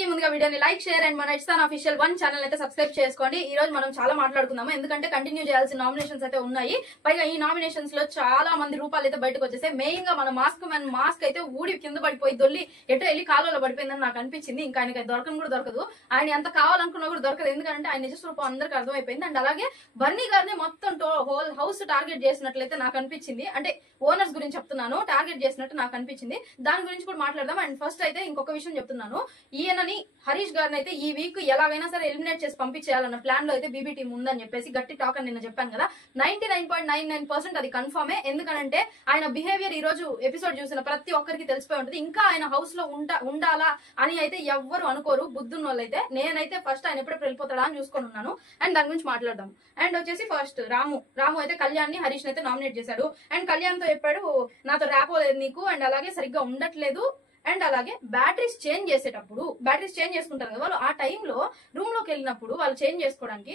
అందరికీ ముందుగా వీడియోని లైక్ షేర్ అండ్ మన ఇస్తాన్ అఫీషియల్ 1 ఛానల్ అయితే సబ్స్క్రైబ్ చేసుకోండి. ఈ రోజు మనం చాలా మాట్లాడుకుందాము, ఎందుకంటే కంటిన్యూ చేయాల్సిన నామినేషన్స్ అయితే ఉన్నాయి. పైగా ఈ నామినేషన్స్ లో చాలా మంది రూపాలు అయితే బయటకు వచ్చేసాయి. మెయిన్ గా మన మాస్క్ అయితే ఊడి కింద పడిపోయి దొల్లి ఎటు వెళ్ళి కాలువలో పడిపోయిందని నాకు అనిపించింది. ఇంకా ఆయనకి దొరకను కూడా దొరకదు, ఆయన ఎంత కావాలనుకున్నా కూడా దొరకదు, ఎందుకంటే ఆయన నిజ స్వరూపం అందరికి అర్థమైపోయింది. అండ్ అలాగే బర్నీ గారిని మొత్తం హోల్ హౌస్ టార్గెట్ చేసినట్లయితే నాకు అనిపించింది. అంటే ఓనర్స్ గురించి చెప్తున్నాను, టార్గెట్ చేసినట్టు నాకు అనిపించింది. దాని గురించి కూడా మాట్లాడదాం. అండ్ ఫస్ట్ అయితే ఇంకొక విషయం చెప్తున్నాను, ఈయనని హరీష్ గారిని అయితే ఈ వీక్ ఎలాగైనా సరే ఎలిమినేట్ చేసి పంపించేయాలన్న ప్లాన్ లో అయితే బీబీ టీం ఉందని చెప్పేసి గట్టి టాక్ అని నిన్న చెప్పాను కదా. 99.99% అది కన్ఫర్మే. ఎందుకంటే ఆయన బిహేవియర్ ఈ రోజు ఎపిసోడ్ చూసిన ప్రతి ఒక్కరికి తెలిసిపోయి ఉంటుంది. ఇంకా ఆయన హౌస్ లో ఉండాలా అని అయితే ఎవ్వరు అనుకోరు బుద్ధున్న వాళ్ళైతే. నేనైతే ఫస్ట్ ఆయన ఎప్పుడెప్పుడు వెళ్ళిపోతాడా అని చూసుకొని ఉన్నాను. అండ్ దాని గురించి మాట్లాడదాం. అండ్ వచ్చేసి ఫస్ట్ రాము అయితే కళ్యాణ్ ని హరీష్ అయితే నామినేట్ చేశాడు. అండ్ కళ్యాణ్ తో చెప్పాడు, నాతో ర్యాపో లేదు నీకు, అండ్ అలాగే సరిగ్గా ఉండట్లేదు. అండ్ అలాగే బ్యాటరీస్ చేంజ్ చేసేటప్పుడు బ్యాటరీస్ చేంజ్ చేసుకుంటారు కదా వాళ్ళు, ఆ టైంలో రూమ్ లోకి వెళ్ళినప్పుడు వాళ్ళు చేంజ్ చేసుకోవడానికి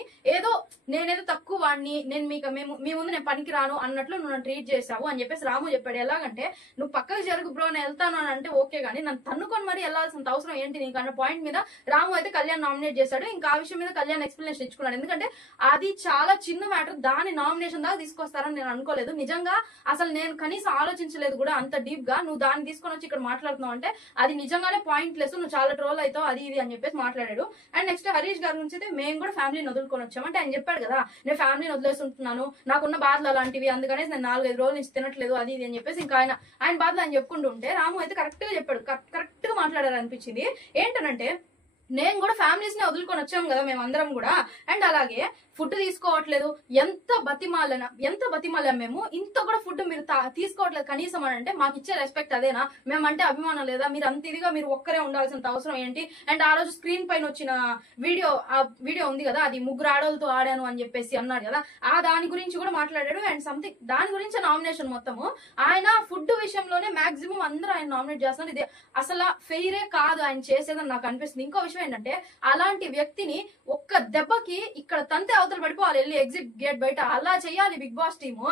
నేనేదో తక్కువ వాడిని, నేను మీ ముందు నేను పనికి రాను అన్నట్లు నువ్వు ట్రీట్ చేసావు అని చెప్పేసి రాము చెప్పాడు. ఎలాగంటే, నువ్వు పక్కకు జరుగు బ్రో నేను వెళ్తాను అని అంటే ఓకే, కానీ నన్ను తన్నుకొని మరి వెళ్లాల్సిన అవసరం ఏంటి నీకు అన్న పాయింట్ మీద రాము అయితే కళ్యాణ్ నామినేట్ చేశాడు. ఇంకా ఆ విషయం మీద కళ్యాణ్ ఎక్స్ప్లెనేషన్ ఇచ్చుకున్నాడు. ఎందుకంటే అది చాలా చిన్న మ్యాటర్, దాని నామినేషన్ దాకా తీసుకొస్తారని నేను అనుకోలేదు. నిజంగా అసలు నేను కనీసం ఆలోచించలేదు కూడా అంత డీప్ గా. నువ్వు దాన్ని తీసుకొని వచ్చి ఇక్కడ మాట్లాడుతున్నావు అంటే అది నిజంగానే పాయింట్ లెస్, నువ్వు చాలా ట్రోల్ అవుతావు అది ఇది అని చెప్పేసి మాట్లాడాడు. అండ్ నెక్స్ట్ హరీష్ గారి నుంచి అయితే మేము కూడా ఫ్యామిలీని వదులుకొని వచ్చాము. అంటే ఆయన చెప్పాడు కదా, నేను ఫ్యామిలీని వదిలేసి ఉంటున్నాను, నాకున్న బాధలు అలాంటివి, అందుకనే నేను 4-5 రోజుల నుంచి తినట్లేదు అది ఇది అని చెప్పేసి ఇంకా ఆయన బాధలు ఆయన చెప్పుకుంటూ ఉంటే రాము అయితే కరెక్ట్ గా చెప్పాడు, కరెక్ట్ గా మాట్లాడారు అనిపించింది. ఏంటనంటే, నేను కూడా ఫ్యామిలీస్ ని వదులుకొని వచ్చాము కదా మేమందరం కూడా. అండ్ అలాగే ఫుడ్ తీసుకోవట్లేదు, ఎంత బతిమాలా మేము, ఇంత కూడా ఫుడ్ మీరు తీసుకోవట్లేదు కనీసం అని అంటే మాకు ఇచ్చే రెస్పెక్ట్ అదేనా? మేమంటే అభిమానం లేదా? మీరు అంత ఇదిగా మీరు ఒక్కరే ఉండాల్సిన అవసరం ఏంటి? అండ్ ఆ రోజు స్క్రీన్ పైన వచ్చిన వీడియో ఉంది కదా, అది 3 ఆడోళ్ళతో ఆడాను అని చెప్పేసి అన్నాడు కదా, ఆ దాని గురించి కూడా మాట్లాడాడు. అండ్ సంథింగ్ దాని గురించి నామినేషన్ మొత్తము ఆయన ఫుడ్ విషయంలోనే మాక్సిమం అందరూ ఆయన నామినేట్ చేస్తున్నారు. ఇది అసలు ఫెయిరే కాదు ఆయన చేసేదని నాకు అనిపిస్తుంది. ఇంకో విషయం ఏంటంటే, అలాంటి వ్యక్తిని ఒక్క దెబ్బకి ఇక్కడ తంతే అవతల పడిపోవాలి వెళ్ళి ఎగ్జిట్ గేట్ బయట, అలా చేయాలి బిగ్ బాస్ టీము.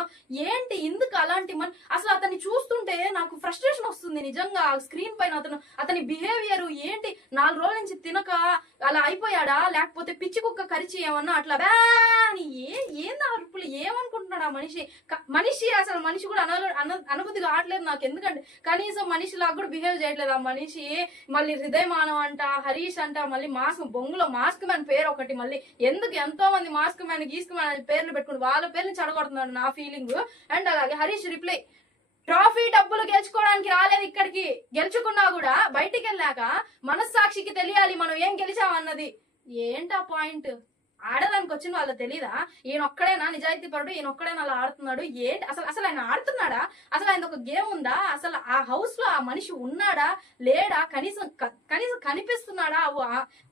ఏంటి ఎందుకు అలాంటి అసలు అతన్ని చూస్తుంటే నాకు ఫ్రస్ట్రేషన్ వస్తుంది నిజంగా. స్క్రీన్ పైన అతని బిహేవియర్ ఏంటి, 4 రోజుల నుంచి తినక అలా అయిపోయాడా, లేకపోతే పిచ్చి కుక్క కరిచి ఏమన్నా అట్లా ఏందా అరుపులు, ఏమనుకుంటున్నాడు ఆ మనిషి అసలు మనిషి కూడా అనుభూతి కావట్లేదు నాకు. ఎందుకంటే కనీసం మనిషిలాగా కూడా బిహేవ్ చేయట్లేదు ఆ మనిషి. మళ్ళీ హృదయమానం అంట, హరీష్ అంట, మళ్ళీ బొంగులో మాస్క్ మ్యాన్ పేరు ఒకటి, మళ్ళీ ఎందుకు ఎంతో మంది మాస్క్ మ్యాన్ గీస్క్ మ్యాన్ పేర్లు పెట్టుకుని వాళ్ళ పేర్లు చెడగొడుతున్నాడు నా ఫీలింగ్. అండ్ అలాగే హరీష్ రిప్లై, ట్రోఫీ డబ్బులు గెలుచుకోవడానికి రాలేదు ఇక్కడికి, గెలుచుకున్నా కూడా బయటికి వెళ్ళాక మనస్సాక్షికి తెలియాలి మనం ఏం గెలిచామన్నది. ఏంటా పాయింట్? ఆడడానికి వచ్చిన వాళ్ళకి తెలీదా? ఈయన ఒక్కడైనా నిజాయితీ పరుడు, ఈయన ఒక్కడైనా అలా ఆడుతున్నాడు. ఏంటి అసలు ఆయన ఆడుతున్నాడా? అసలు ఆయన ఒక గేమ్ ఉందా? అసలు ఆ హౌస్ లో ఆ మనిషి ఉన్నాడా లేడా? కనీసం కనిపిస్తున్నాడా?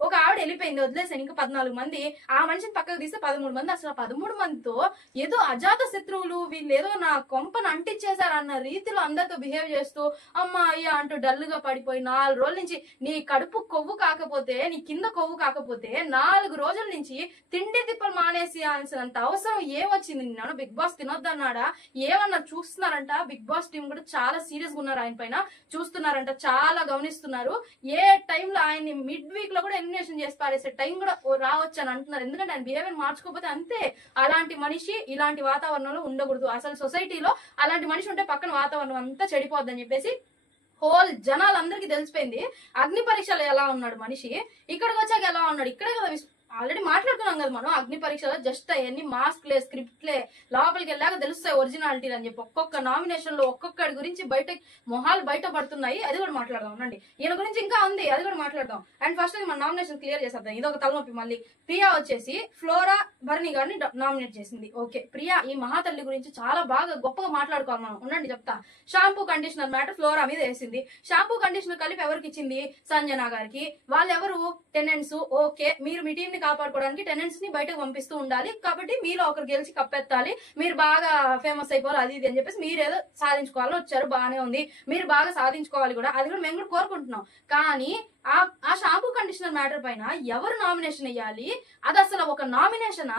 ఒక ఆవిడ వెళ్ళిపోయింది వదిలేసాను, ఇంకా 14 మంది, ఆ మనిషిని పక్కకు తీస్తే 13 మంది. అసలు 13 మందితో ఏదో అజాత శత్రువులు, వీళ్ళు ఏదో నా కొంపను అంటించేశారు అన్న రీతిలో అందరితో బిహేవ్ చేస్తూ అమ్మా అయ్యా అంటూ డల్ గా పడిపోయి 4 రోజుల నుంచి నీ కడుపు కొవ్వు కాకపోతే, నీ కింద కొవ్వు కాకపోతే 4 రోజుల నుంచి తిండి తిప్పలు మానేసి అనిసినంత అవసరం ఏమొచ్చింది? నిన్న బిగ్ బాస్ తినొద్దన్నాడా? ఏమన్నా చూస్తున్నారంట? బిగ్ బాస్ టీం కూడా చాలా సీరియస్ గా ఉన్నారు ఆయన పైన, చూస్తున్నారంట, చాలా గమనిస్తున్నారు. ఏ టైంలో ఆయన్ని మిడ్ వీక్ లో కూడా ఎలిమినేషన్ చేసి పారేసే టైం కూడా రావచ్చు అని అంటున్నారు. ఎందుకంటే ఆయన బిహేవియర్ మార్చుకోకపోతే అంతే. అలాంటి మనిషి ఇలాంటి వాతావరణంలో ఉండకూడదు. అసలు సొసైటీలో అలాంటి మనిషి ఉంటే పక్కన వాతావరణం అంతా చెడిపోద్దని చెప్పేసి హోల్ జనాలందరికీ తెలిసిపోయింది. అగ్ని పరీక్షలు ఎలా ఉన్నాడు మనిషి, ఇక్కడికి వచ్చాక ఎలా ఉన్నాడు? ఇక్కడే కదా ఆల్రెడీ మాట్లాడుకున్నాం కదా మనం అగ్ని పరీక్షలో. జస్ట్ అవన్నీ మాస్క్లే, స్క్రిప్ట్లే, లోపలికి వెళ్ళాక తెలుస్తాయి ఒరిజినాలిటీలు అని చెప్పి ఒక్కొక్క నామినేషన్ లో ఒక్కొక్కడి గురించి మొహాలు బయట పడుతున్నాయి. అది కూడా మాట్లాడదాం అండి. ఈయన గురించి ఇంకా ఉంది, అది కూడా మాట్లాడదాం. అండ్ ఫస్ట్ మన నామినేషన్ క్లియర్ చేసేద్దాం. ఇది ఒక తలనొప్పి. మళ్ళీ ప్రియా వచ్చేసి ఫ్లోరా బర్నీ గారిని నామినేట్ చేసింది. ఓకే, ప్రియా ఈ మహాతల్లి గురించి చాలా బాగా గొప్పగా మాట్లాడుకోవాలి మనం. ఉండండి చెప్తా. షాంపూ కండిషనర్ మ్యాటర్ ఫ్లోరా మీద వేసింది. షాంపూ కండిషనర్ కలిపి ఎవరికి ఇచ్చింది? సంజన గారికి. వాళ్ళెవరు? టెనెంట్స్. ఓకే, మీరు మీ టీం ని కాపాడుకోవడానికి టెనెంట్స్ ని బయటకు పంపిస్తూ ఉండాలి, కాబట్టి మీలో ఒకరు గెలిచి కప్పెత్తాలి, మీరు బాగా ఫేమస్ అయిపోవాలి అది ఇది అని చెప్పేసి మీరేదో సాధించుకోవాలని వచ్చారు. బాగానే ఉంది, మీరు బాగా సాధించుకోవాలి కూడా, అది కూడా మేము కూడా కోరుకుంటున్నాం. కానీ ఆ షాంపూ కండిషనర్ మ్యాటర్ పైన ఎవరు నామినేషన్ వేయాలి, అది అసలు ఒక నామినేషనా?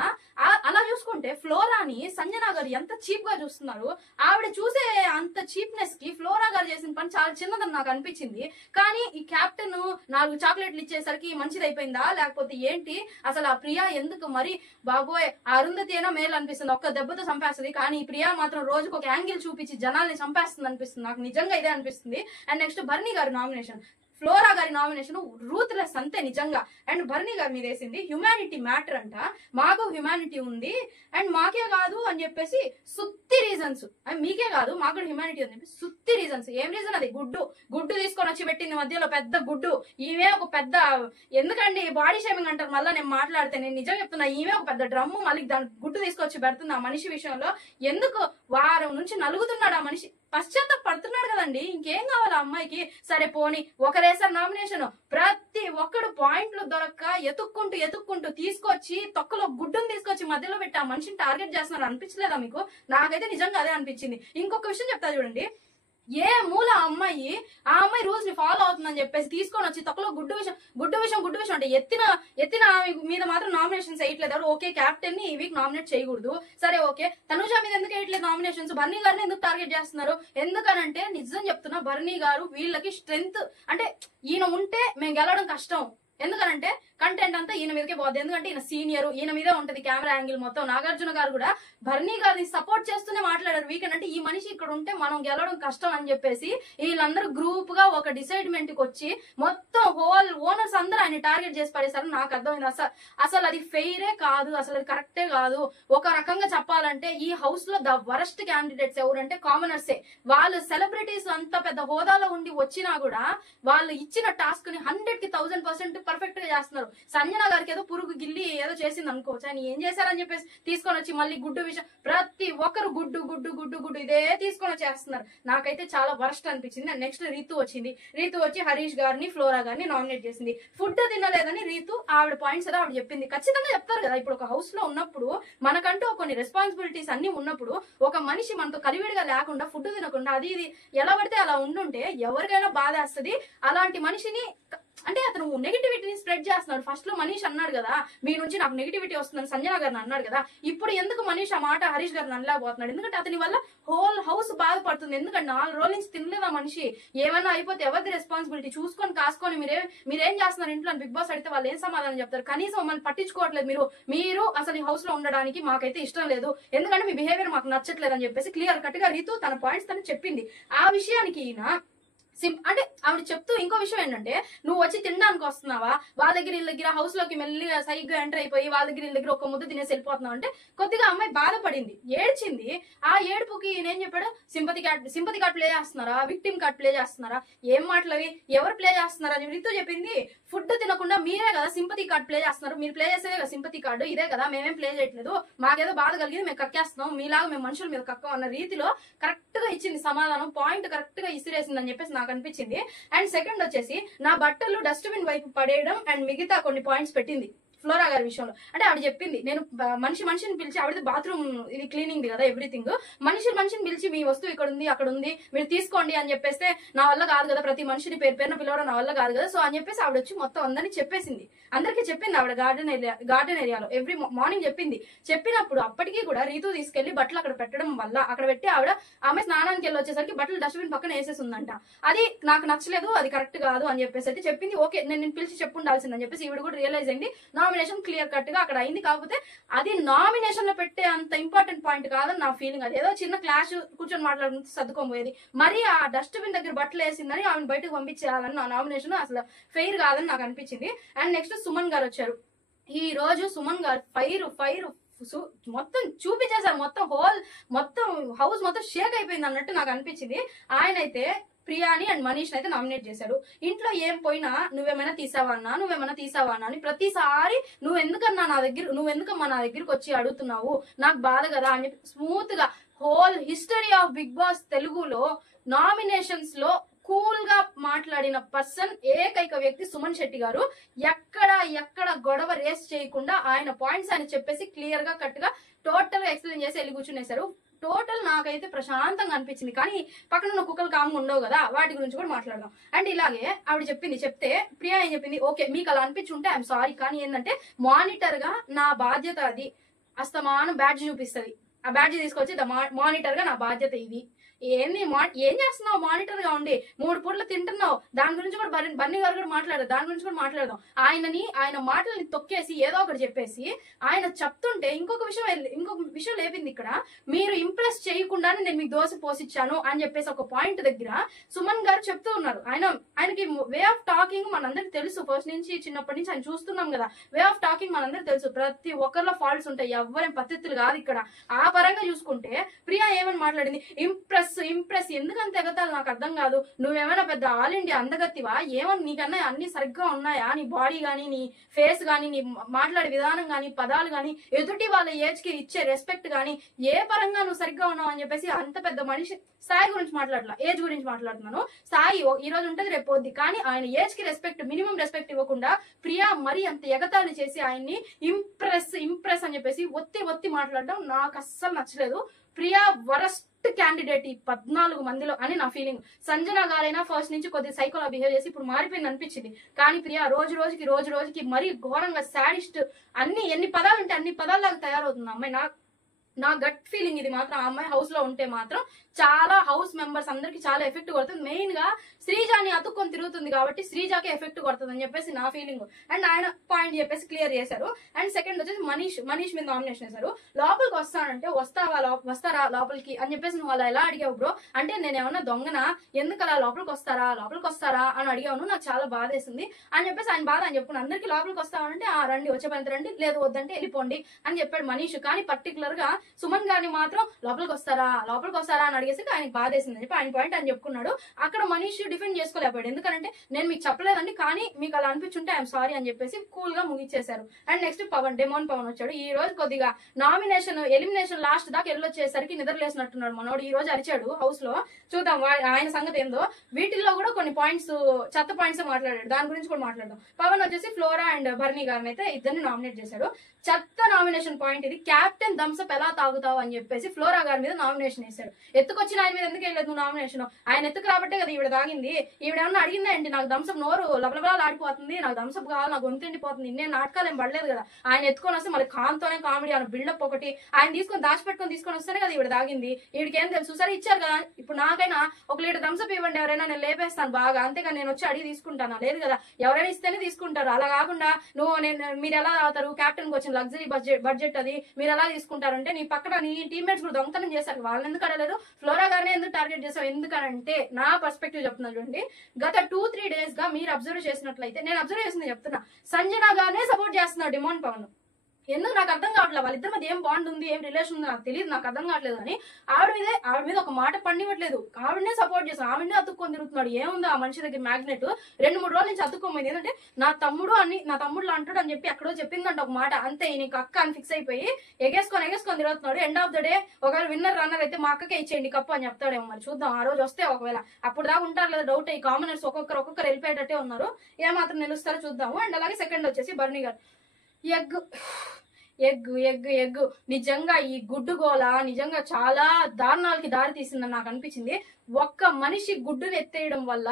అలా చూసుకుంటే ఫ్లోరాని సంజన గారు ఎంత చీప్ గా చూస్తున్నారు. ఆవిడ చూసే అంత చీప్నెస్ కి ఫ్లోరా గారు చేసిన పని చాలా చిన్నదని నాకు అనిపించింది. కానీ ఈ క్యాప్టెన్ 4 చాక్లెట్లు ఇచ్చేసరికి మంచిది అయిపోయిందా లేకపోతే ఏంటి అసలు? ఆ ప్రియా ఎందుకు మరి బాబోయ్, అరుంధతి అయినా మేలు అనిపిస్తుంది, ఒక్క దెబ్బతో చంపేస్తుంది. కానీ ఈ ప్రియా మాత్రం రోజుకు ఒక యాంగిల్ చూపించి జనాల్ని చంపేస్తుంది అనిపిస్తుంది నాకు, నిజంగా ఇదే అనిపిస్తుంది. అండ్ నెక్స్ట్ భరణి గారి నామినేషన్, ఫ్లోరా గారి నామినేషన్ రూత్లెస్ అంతే నిజంగా. అండ్ భరణి గారి మీద వేసింది హ్యుమానిటీ మ్యాటర్ అంట, మాకు హ్యుమానిటీ ఉంది అండ్ మాకే కాదు అని చెప్పేసి సుత్తి రీజన్స్, మీకే కాదు మాకు కూడా హ్యుమానిటీ ఉంది చెప్పి సుత్తి రీజన్స్. ఏం రీజన్ అది? గుడ్డు తీసుకొని వచ్చి పెట్టింది మధ్యలో, పెద్ద గుడ్డు. ఈమె ఒక పెద్ద, ఎందుకండి బాడీ షేమింగ్ అంటారు మళ్ళీ నేను మాట్లాడితే, నేను నిజం చెప్తున్నా, ఈమె ఒక పెద్ద డ్రమ్ము మళ్ళీ దాని గుడ్డు తీసుకొచ్చి పెడుతుంది ఆ మనిషి విషయంలో. ఎందుకు వారం నుంచి నలుగుతున్నాడు ఆ మనిషి, పశ్చాత్తాపడుతున్నాడు కదండి, ఇంకేం కావాలి ఆ అమ్మాయికి? సరే పోని ఒకరేసారి నామినేషన్, ప్రతి ఒక్కడు పాయింట్లు దొరక్క ఎతుక్కుంటూ తీసుకొచ్చి తొక్కలో గుడ్డును తీసుకొచ్చి మధ్యలో పెట్టి ఆ మనిషిని టార్గెట్ చేస్తున్నారు. అనిపించలేదా మీకు? నాకైతే నిజంగా అదే అనిపించింది. ఇంకొక విషయం చెప్తా చూడండి, ఏ మూల ఆ అమ్మాయి రూల్స్ ని ఫాలో అవుతుందని చెప్పేసి తీసుకొని వచ్చి తొక్కలో గుడ్డు విషయం అంటే ఎత్తిన మీద మాత్రం నామినేషన్స్ వేయట్లేదు ఎవరు. ఓకే, క్యాప్టెన్ ని ఈ వీక్ నామినేట్ చేయకూడదు, సరే ఓకే. తనుజ మీద ఎందుకు వేయట్లేదు నామినేషన్స్? భరణి గారిని ఎందుకు టార్గెట్ చేస్తున్నారు? ఎందుకనంటే నిజం చెప్తున్నా, భరణి గారు వీళ్ళకి స్ట్రెంగ్త్ అంటే ఈయన ఉంటే మేము గెలవడం కష్టం. ఎందుకనంటే కంటెంట్ అంతా ఈయన మీదకే పోద్ది, ఎందుకంటే ఈయన సీనియర్, ఈయన మీదే ఉంటది కెమెరా యాంగిల్ మొత్తం. నాగార్జున గారు కూడా భరణి గారిని సపోర్ట్ చేస్తూనే మాట్లాడారు వీకెండ్, అంటే ఈ మనిషి ఇక్కడ ఉంటే మనం గెలవడం కష్టం అని చెప్పేసి వీళ్ళందరూ గ్రూప్ గా ఒక డిసైడ్మెంట్ కి వచ్చి మొత్తం హోల్ ఓనర్స్ అందరూ ఆయన టార్గెట్ చేసి పడేశారు. నాకు అర్థమైంది అసలు అది ఫెయిరే కాదు, అసలు అది కరెక్టే కాదు. ఒక రకంగా చెప్పాలంటే ఈ హౌస్ లో ద వరస్ట్ క్యాండిడేట్స్ ఎవరంటే కామనర్సే. వాళ్ళు సెలబ్రిటీస్ అంత పెద్ద హోదాలో ఉండి వచ్చినా కూడా వాళ్ళు ఇచ్చిన టాస్క్ ని 100కి 1000% పర్ఫెక్ట్ గా చేస్తున్నారు. సంజన గారికి ఏదో పురుగు గిల్లి ఏదో చేసింది అనుకోవచ్చు, ఆయన ఏం చేశారని చెప్పేసి తీసుకొని వచ్చి మళ్ళీ గుడ్డు విషయం, ప్రతి ఒక్కరు గుడ్డు ఇదే తీసుకొని వచ్చేస్తున్నారు. నాకైతే చాలా వరస్ట్ అనిపించింది. నెక్స్ట్ రీతు వచ్చి హరీష్ గారిని ఫ్లోరా గారిని నామినేట్ చేసింది. ఫుడ్ తినలేదని రీతు ఆవిడ పాయింట్స్ ఏదో ఆవిడ చెప్పింది. ఖచ్చితంగా చెప్తారు కదా, ఇప్పుడు ఒక హౌస్ లో ఉన్నప్పుడు మనకంటూ కొన్ని రెస్పాన్సిబిలిటీస్ అన్ని ఉన్నప్పుడు ఒక మనిషి మనతో కలివిడిగా లేకుండా ఫుడ్ తినకుండా అది ఇది ఎలా పడితే అలా ఉండుంటే ఎవరికైనా బాధేస్తుంది. అలాంటి మనిషిని అంటే అతను నెగిటివిటీని స్ప్రెడ్ చేస్తున్నాడు. ఫస్ట్ లో మనీష్ అన్నాడు కదా, మీ నుంచి నాకు నెగిటివిటీ వస్తుందని సంజన గారిని అన్నాడు కదా, ఇప్పుడు ఎందుకు మనీష్ ఆ మాట హరీష్ గారిని అనలేకపోతున్నాడు? ఎందుకంటే అతని వల్ల హోల్ హౌస్ బాధపడుతుంది. ఎందుకంటే 4 రోజుల నుంచి తినలేదు ఆ మనిషి. ఏమైనా అయిపోతే ఎవరిది రెస్పాన్సిబిలిటీ? చూసుకొని కాసుకొని మీరేం చేస్తున్నారు ఇంట్లో బిగ్ బాస్ అడిగితే వాళ్ళు ఏం సమాధానం చెప్తారు? కనీసం మమ్మల్ని పట్టించుకోవట్లేదు మీరు అసలు ఈ హౌస్ లో ఉండడానికి మాకైతే ఇష్టం లేదు, ఎందుకంటే మీ బిహేవియర్ మాకు నచ్చట్లేదు అని చెప్పేసి క్లియర్ కట్ గా రీతు తన పాయింట్స్ తను చెప్పింది. ఆ విషయానికి ఈయన అంటే ఆవిడ చెప్తూ ఇంకో విషయం ఏంటంటే, నువ్వు వచ్చి తినడానికి వస్తున్నావా, వాళ్ళ దగ్గర హౌస్ లోకి మెల్లిగా సైగ్గా ఎంటర్ అయిపోయి వాళ్ళ దగ్గర ఒక ముద్ద తినేసి వెళ్ళిపోతున్నావు అంటే కొద్దిగా అమ్మాయి బాధపడింది, ఏడ్చింది. ఆ ఏడుపుకి నేనేం చెప్పాడు, సింపతి కార్డ్ ప్లే చేస్తున్నారా, విక్టిమ్ కార్డ్ ప్లే చేస్తున్నారా, ఏం మాటలవి, ఎవరు ప్లే చేస్తున్నారా అని రీతు చెప్పింది. ఫుడ్ తినకుండా మీరే కదా సింపతి కార్డ్ ప్లే చేస్తున్నారు, మీరు ప్లే చేసేదే కదా సింపతి కార్డు, ఇదే కదా, మేమేం ప్లే చేయట్లేదు, మాకేదో బాధ కలిగింది మేము కక్కేస్తున్నాం, మీలాగా మేము మనుషుల మీద కక్కం అన్న రీతిలో కరెక్ట్ గా ఇచ్చింది సమాధానం, పాయింట్ కరెక్ట్ గా ఇసిరేసింది అని చెప్పేసి నాకు అనిపించింది. అండ్ సెకండ్ వచ్చేసి నా బట్టలు డస్ట్బిన్ వైపు పడేయడం అండ్ మిగతా కొన్ని పాయింట్స్ పెట్టింది ఫ్లోరా గారి విషయంలో. అంటే ఆవిడ చెప్పింది, నేను మనిషిని పిలిచి, ఆవిడది బాత్రూమ్ ఇది క్లీనింగ్ కదా ఎవ్రీథింగ్, మనిషిని పిలిచి మీ వస్తువు ఇక్కడ ఉంది అక్కడ ఉంది మీరు తీసుకోండి అని చెప్పేస్తే నా వల్ల కాదు కదా, ప్రతి మనిషిని పేరున పిలవడం నా వల్ల కాదు కదా. సో అని చెప్పేసి ఆవిడ వచ్చి మొత్తం అందరినీ చెప్పేసింది, అందరికీ చెప్పింది ఆవిడ గార్డెన్ ఏరియాలో ఎవ్రీ మార్నింగ్ చెప్పింది. చెప్పినప్పుడు అప్పటికీ కూడా రీతు తీసుకెళ్లి బట్టలు అక్కడ పెట్టడం వల్ల అక్కడ పెట్టి ఆమె స్నానానికి వెళ్ళి వచ్చేసరికి బట్టలు డస్ట్బిన్ పక్కన వేసేసి ఉందంట. అది నాకు నచ్చలేదు, అది కరెక్ట్ కాదు అని చెప్పేసి అయితే చెప్పింది. ఓకే, నేను పిలిచి చెప్పుండాల్సిందని చెప్పేసి ఈవిడ కూడా రియలైజ్ అయింది. నామినేషన్ క్లియర్ కట్ గా అక్కడ అయింది. కాకపోతే అది నామినేషన్ లో పెట్టే అంత ఇంపార్టెంట్ పాయింట్ కాదని నా ఫీలింగ్. అది ఏదో చిన్న క్లాష్ కూర్చొని మాట్లాడుకుంటూ సర్దుకోబోయేది. మరి ఆ డస్ట్బిన్ దగ్గర బట్టలు వేసిందని ఆమెను బయటకు పంపించేయాలని నా నామినేషన్ అసలు ఫెయిర్ కాదని నాకు అనిపించింది. అండ్ నెక్స్ట్ సుమన్ గారు వచ్చారు. ఈ రోజు సుమన్ గారు ఫైర్ మొత్తం చూపించేశారు, మొత్తం హౌస్ మొత్తం షేక్ అయిపోయింది అన్నట్టు నాకు అనిపించింది. ఆయన అయితే ప్రియాని అండ్ మనీష్ అయితే నామినేట్ చేశాడు. ఇంట్లో ఏం పోయినా నువ్వేమైనా తీసావా అని ప్రతిసారి నువ్వెందుకమ్మా నా దగ్గరికి వచ్చి అడుగుతున్నావు, నాకు బాధ కదా అని చెప్పి స్మూత్ గా whole history of Bigg Boss తెలుగులో నామినేషన్స్ లో కూల్ గా మాట్లాడిన పర్సన్ ఏకైక వ్యక్తి సుమన్ శెట్టి గారు. ఎక్కడ గొడవ రేస్ చేయకుండా ఆయన పాయింట్స్ ఆయన చెప్పేసి క్లియర్ గా కట్ గా టోటల్ గా ఎక్స్ప్లెయిన్ చేసి వెళ్ళి కూర్చునేశారు. టోటల్ నాకైతే ప్రశాంతంగా అనిపించింది. కానీ పక్కన ఉన్న కుక్కలు కామ్గా ఉండవు కదా, వాటి గురించి కూడా మాట్లాడదాం. అండ్ ఇలాగే ఆవిడ చెప్తే ప్రియా ఏం చెప్పింది, ఓకే మీకు అలా అనిపించుంటే ఐఎమ్ సారీ, కానీ ఏంటంటే మానిటర్ గా నా బాధ్యత అది. అస్తమానం బ్యాడ్జ్ చూపిస్తుంది, ఆ బ్యాడ్జ్ తీసుకొచ్చి మానిటర్ గా నా బాధ్యత ఇది. ఏంది ఏం చేస్తున్నావు మానిటర్ గా ఉండి? 3 పూటలు తింటున్నావు, దాని గురించి కూడా బన్నీ గారు కూడా మాట్లాడారు, దాని గురించి కూడా మాట్లాడదాం. ఆయన మాటల్ని తొక్కేసి ఏదో ఒకటి చెప్పేసి ఆయన చెప్తుంటే ఇంకొక విషయం లేపింది ఇక్కడ. మీరు ఇంప్రెస్ చేయకుండానే నేను మీకు దోశ పోసిచ్చాను అని చెప్పేసి ఒక పాయింట్ దగ్గర సుమన్ గారు చెప్తూ ఉన్నారు. ఆయనకి వే ఆఫ్ టాకింగ్ మనందరికి తెలుసు, ఫస్ట్ నుంచి చిన్నప్పటి నుంచి ఆయన చూస్తున్నాం కదా. వే ఆఫ్ టాకింగ్ మనందరికి తెలుసు, ప్రతి ఒక్కరిలో ఫాల్ట్స్ ఉంటాయి, ఎవరేం పద్ధతులు కాదు ఇక్కడ. ఆ పరంగా చూసుకుంటే ప్రియా ఏమని మాట్లాడింది, ఇంప్రెస్ ఎందుకంత ఎగతాలు నాకు అర్థం కాదు. నువ్వేమైనా పెద్ద ఆల్ ఇండియా అందగత్తివా? ఏమని నీకన్నా అన్ని సరిగ్గా ఉన్నాయా? నీ బాడీ గానీ, నీ ఫేస్ గానీ, నీ మాట్లాడే విధానం గానీ, పదాలు గానీ, ఎదుటి వాళ్ళ ఏజ్ కి ఇచ్చే రెస్పెక్ట్ గానీ, ఏ పరంగా నువ్వు సరిగ్గా ఉన్నావు అని చెప్పేసి అంత పెద్ద మనిషి స్థాయి గురించి మాట్లాడలా, ఏజ్ గురించి మాట్లాడుతున్నాను. స్థాయి ఈ రోజు ఉంటది, రేపు పోద్ది, కానీ ఆయన ఏజ్ కి రెస్పెక్ట్, మినిమం రెస్పెక్ట్ ఇవ్వకుండా ప్రియా మరీ అంత ఎగతాళి చేసి ఆయన్ని ఇంప్రెస్ అని చెప్పేసి ఒత్తి మాట్లాడడం నాకు అస్సలు నచ్చలేదు. ప్రియా వరస్ట్ క్యాండిడేట్ ఈ 14 మందిలో అని నా ఫీలింగ్. సంజన గారైనా ఫస్ట్ నుంచి కొద్దిగా సైకోలా బిహేవ్ చేసి ఇప్పుడు మారిపోయింది అనిపించింది, కానీ ప్రియా రోజు రోజుకి మరీ ఘోరంగా సాడిస్ట్, ఎన్ని పదాలు ఉంటే అన్ని పదాల్లాగా తయారవుతుంది అమ్మాయి. నా గట్ ఫీలింగ్ ఇది మాత్రం. ఆ అమ్మాయి హౌస్ లో ఉంటే మాత్రం చాలా హౌస్ మెంబర్స్ అందరికి చాలా ఎఫెక్ట్ కొడుతుంది. మెయిన్ గా శ్రీజాని అతుక్కొని తిరుగుతుంది కాబట్టి శ్రీజాకే ఎఫెక్ట్ కొడుతుంది అని చెప్పేసి నా ఫీలింగ్. అండ్ ఆయన పాయింట్ చెప్పేసి క్లియర్ చేశారు. అండ్ సెకండ్ వచ్చేసి మనీష్ మీద నామినేషన్ చేశారు. లోపలికి వస్తానంటే వస్తారా లోపలికి అని చెప్పేసి నువ్వు అలా ఎలా అడిగావు బ్రో అంటే, నేను ఏమన్నా దొంగనా, ఎందుకు అలా లోపలికి వస్తారా అని అడిగాను, నాకు చాలా బాధ వేసింది అని చెప్పేసి ఆయన బాధ అని చెప్పుకున్నాను. అందరికి లోపలికి వస్తామంటే ఆ రండి, వచ్చే పని రండి, లేదు వద్దంటే వెళ్ళిపోండి అని చెప్పాడు మనీష్. కానీ పర్టికులర్ గా సుమన్ గారిని మాత్రం లోపలికి వస్తారా అని అడిగేసి ఆయనకి బాధ వేసింది అని చెప్పి ఆయన పాయింట్ అని చెప్పుకున్నాడు. అక్కడ మనీష్ డిఫెండ్ చేసుకోలేకపోయాడు, ఎందుకంటే నేను మీకు చెప్పలేదండి, కానీ మీకు అలా అనిపించుంటే ఐఎమ్ సారీ అని చెప్పేసి కూల్ గా ముగిచ్చేశారు. అండ్ నెక్స్ట్ డెమోన్ పవన్ వచ్చాడు. ఈ రోజు కొద్దిగా ఎలిమినేషన్ లాస్ట్ దాకా వెళ్ళొచ్చేసరికి నిద్రలేసినట్టున్నాడు మనోడు. ఈ రోజు అరిచాడు హౌస్ లో, చూద్దాం ఆయన సంగతి ఏందో. వీటిల్లో కూడా కొన్ని పాయింట్స్, చెత్త పాయింట్స్ మాట్లాడాడు, దాని గురించి కూడా మాట్లాడదాం. పవన్ వచ్చేసి ఫ్లోరా అండ్ భరణి గారిని అయితే ఇద్దరిని నామినేట్ చేశాడు. చెత్త నామినేషన్ పాయింట్ ఇది. క్యాప్టెన్ థమ్సప్ ఎలా తాగుతావు అని చెప్పేసి ఫ్లోరా గారి మీద నామినేషన్ వేశాడు. ఎత్తుకొచ్చిన ఆయన మీద ఎందుకు వెళ్ళలేదు నువ్వు నామినేషన్? ఆయన ఎత్తుకు రాబట్టే కదా ఈవిడ తాగింది. ఈవిడేమన్నా అడిగిందా ఏంటి, నాకు థమ్సప్ నోరు లబలబలా ఆడిపోతుంది, నాకు థమ్సప్ కావాలి, నాకు గొంతుండిపోతుంది, ఇన్నే నాటకాలు ఏం పడలేదు కదా. ఆయన ఎత్తుకొని వస్తే మళ్ళీ కాంతోనే కామెడీ అని బిల్డప్ ఒకటి ఆయన తీసుకొని వస్తేనే కదా ఈవిడ తాగింది. ఈవిడికి ఏం తెలుసు? సరే ఇచ్చారు కదా, ఇప్పుడు నాకైనా 1 లీటర్ థమ్సప్ ఇవ్వండి ఎవరైనా, నేను లేపేస్తాను బాగా, అంతేగా నేను వచ్చి అడిగి తీసుకుంటానా? లేదు కదా, ఎవరైనా ఇస్తేనే తీసుకుంటారు. అలా కాకుండా మీరు ఎలా తాగుతారు, క్యాప్టెన్ కి వచ్చిన లగ్జరీ బడ్జెట్ అది, మీరు ఎలా తీసుకుంటారంటే నీ పక్కన నీ టీమ్మేట్స్ కూడా దొంగతనం చేశారు, వాళ్ళని ఎందుకు అడగలేదు? ఫ్లోరా గారిని ఎందుకు టార్గెట్ చేశావు? ఎందుకనంటే నా పర్స్పెక్టివ్ చెప్తున్నా చూడండి, గత 2-3 డేస్ గా మీరు అబ్జర్వ్ చేసినట్లయితే, నేను అబ్జర్వ్ చేసింది చెప్తున్నా, సంజన గారినే సపోర్ట్ చేస్తున్నాడు డిమోన్ పవన్. ఎందుకు నాకు అర్థం కావట్లేదు, వాళ్ళిద్దరి మధ్య ఏం బాండ్ ఉంది, ఏం రిలేషన్ ఉంది నాకు తెలియదు, నాకు అర్థం కావట్లేదు. అని ఆవిడ మీద ఒక మాట పండివ్వట్లేదు, ఆవిడనే సపోర్ట్ చేస్తాను, ఆవిడనే అతుక్కొని తిరుగుతున్నాడు. ఏముంది ఆ మనిషి దగ్గర మ్యాగ్నెట్ 2-3 రోజుల నుంచి అతుక్కోమైంది. ఏంటంటే నా తమ్ముడు అంటాడు అని చెప్పి ఎక్కడో చెప్పిందంట ఒక మాట, అంతే నీకు అక్క అని ఫిక్స్ అయిపోయి ఎగేసుకొని తిరుగుతున్నాడు. ఎండ్ ఆఫ్ ద డే ఒకవేళ విన్నర్ రన్నర్ అయితే మా అక్కకే ఇచ్చేయండి కప్పు అని చెప్తాడేమో, మరి చూద్దాం. ఆ రోజు వస్తే ఒకవేళ అప్పుడు దాకా ఉంటారు లేదా డౌట్. ఈ కామనర్స్ ఒక్కొక్కరు వెళ్ళిపోయేటట్టే ఉన్నారు, ఏమాత్రం నిలుస్తారో చూద్దాము. అండ్ అలాగే సెకండ్ వచ్చేసి భరణి గారు. ఎగ్గు నిజంగా ఈ గుడ్డు గోల నిజంగా చాలా దారుణాలకి దారి తీసిందని నాకు అనిపించింది. ఒక్క మనిషి గుడ్డుని ఎత్తేయడం వల్ల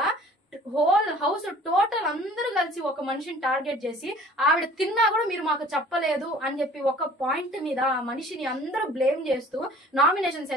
హోల్ హౌస్ టోటల్ అందరూ కలిసి ఒక మనిషిని టార్గెట్ చేసి ఆవిడ తిన్నా కూడా మీరు మాకు చెప్పలేదు అని చెప్పి ఒక పాయింట్ మీద ఆ మనిషిని అందరూ బ్లేమ్ చేస్తూ నామినేషన్స్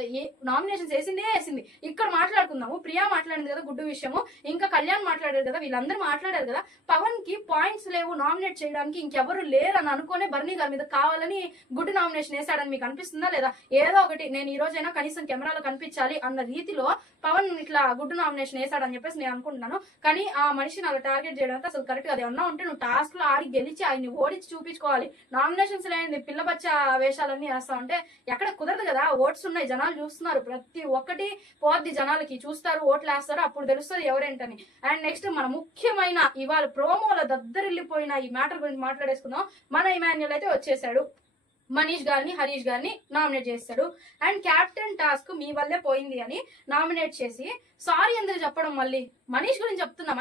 వేసింది. ఇక్కడ మాట్లాడుకుందాము. ప్రియా మాట్లాడింది కదా గుడ్డు విషయము, ఇంకా కళ్యాణ్ మాట్లాడారు కదా, వీళ్ళందరూ మాట్లాడారు కదా. పవన్ కి పాయింట్స్ లేవు నామినేట్ చేయడానికి, ఇంకెవరు లేరు అని అనుకునే భరణి గారి మీద కావాలని గుడ్డు నామినేషన్ వేసాడని మీకు అనిపిస్తుందా లేదా? ఏదో ఒకటి నేను ఈ రోజైనా కనీసం కెమెరాలో కనిపించాలి అన్న రీతిలో పవన్ ఇట్లా గుడ్డు నామినేషన్ వేసాడని చెప్పేసి నేను అనుకుంటున్నాను. కానీ ఆ మనిషిని అలా టార్గెట్ చేయడం అసలు కరెక్ట్ కాదు. ఏమన్నా ఉంటే నువ్వు టాస్క్ లో ఆడి గెలిచి ఆయన్ని ఓడించి చూపించుకోవాలి. నామినేషన్స్ లేని పిల్ల బచ్చ వేషాలన్నీ వేస్తా ఉంటే ఎక్కడ కుదరదు కదా. ఓట్స్ ఉన్నాయి, జనాలు చూస్తున్నారు, ప్రతి ఒక్కటి పోద్ది, జనాలకి చూస్తారు, ఓట్లు వేస్తారు, అప్పుడు తెలుస్తుంది ఎవరేంటని. అండ్ నెక్స్ట్ మన ముఖ్యమైన ఇవాళ ప్రోమోల దద్దరిల్లిపోయిన ఈ మ్యాటర్ గురించి మాట్లాడేసుకుందాం. మన ఇమాన్యుల్ అయితే వచ్చేసాడు. మనీష్ గారిని హరీష్ గారిని నామినేట్ చేస్తాడు. అండ్ క్యాప్టెన్ టాస్క్ మీ వల్లే పోయింది అని నామినేట్ చేసి సారీ ఎందుకు చెప్పడం, మళ్ళీ మనీష్ గురించి చెప్తున్నా.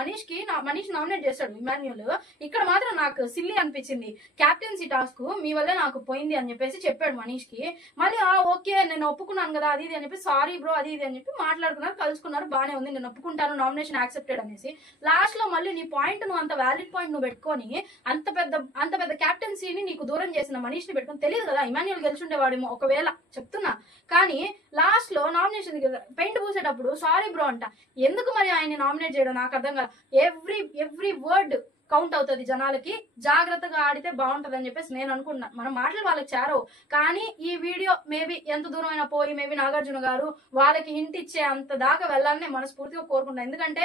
మనీష్ నామినేట్ చేస్తాడు ఇమాన్యుల్. ఇక్కడ మాత్రం నాకు సిల్లీ అనిపించింది. క్యాప్టెన్సీ టాస్క్ మీ వల్లే నాకు పోయింది అని చెప్పేసి చెప్పాడు మనీష్ కి. మళ్ళీ ఓకే నేను ఒప్పుకున్నాను కదా అది ఇది అని చెప్పి సారీ బ్రో అది ఇది అని చెప్పి మాట్లాడుకున్నారు, కలుసుకున్నారు, బానే ఉంది, నేను ఒప్పుకుంటాను, నామినేషన్ యాక్సెప్టెడ్ అనేసి. లాస్ట్ లో మళ్ళీ నీ పాయింట్ నువ్వు అంత వ్యాలిడ్ పాయింట్ నువ్వు పెట్టుకొని అంత పెద్ద క్యాప్టెన్సీని నీకు దూరం చేసిన మనీష్ ని పెట్టుకొని, తెలియదు కదా ఇమాన్యుల్ గెలిచుండేవాడేమో ఒకవేళ చెప్తున్నా. కానీ లాస్ట్ లో నామినేషన్ పెయింట్ పూసేటప్పుడు సారీ బ్రో అంట. ఎందుకు మరి ఆయన నామినేట్ చేయడం నాకు అర్థం కాదు. ఎవ్రీ వర్డ్ కౌంట్ అవుతుంది జనాలకి, జాగ్రత్తగా ఆడితే బాగుంటది అని చెప్పేసి నేను అనుకున్నా. మన మాటలు వాళ్ళకి చేరవు, కానీ ఈ వీడియో మేబీ ఎంత దూరం అయినా పోయి మేబీ నాగార్జున గారు వాళ్ళకి హింట్ ఇచ్చే అంత దాకా వెళ్ళాలని మనస్ఫూర్తిగా కోరుకుంటా. ఎందుకంటే